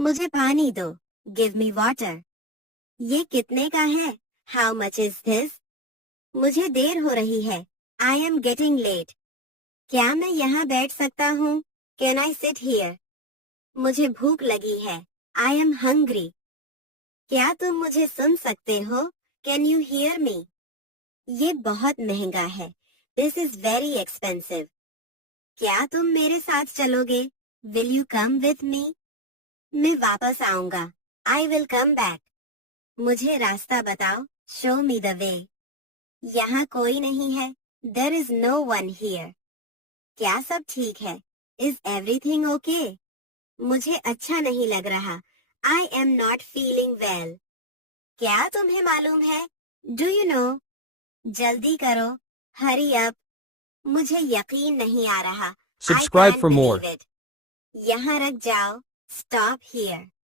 मुझे पानी दो। Give me water. ये कितने का है? How much is this? मुझे देर हो रही है। I am getting late. क्या मैं यहाँ बैठ सकता हूँ? Can I sit here? मुझे भूख लगी है। I am hungry. क्या तुम मुझे सुन सकते हो? Can you hear me? ये बहुत महंगा है। This is very expensive. क्या तुम मेरे साथ चलोगे? Will you come with me? मैं वापस आऊंगा। I will come back. मुझे रास्ता बताओ। Show me the way. यहाँ कोई नहीं है। There is no one here. क्या सब ठीक है? Is everything okay? मुझे अच्छा नहीं लग रहा। I am not feeling well. क्या तुम्हें मालूम है? Do you know? जल्दी करो। Hurry up. मुझे यकीन नहीं आ रहा। I Subscribe can't for more. Believe it. यहाँ रख जाओ। Stop here.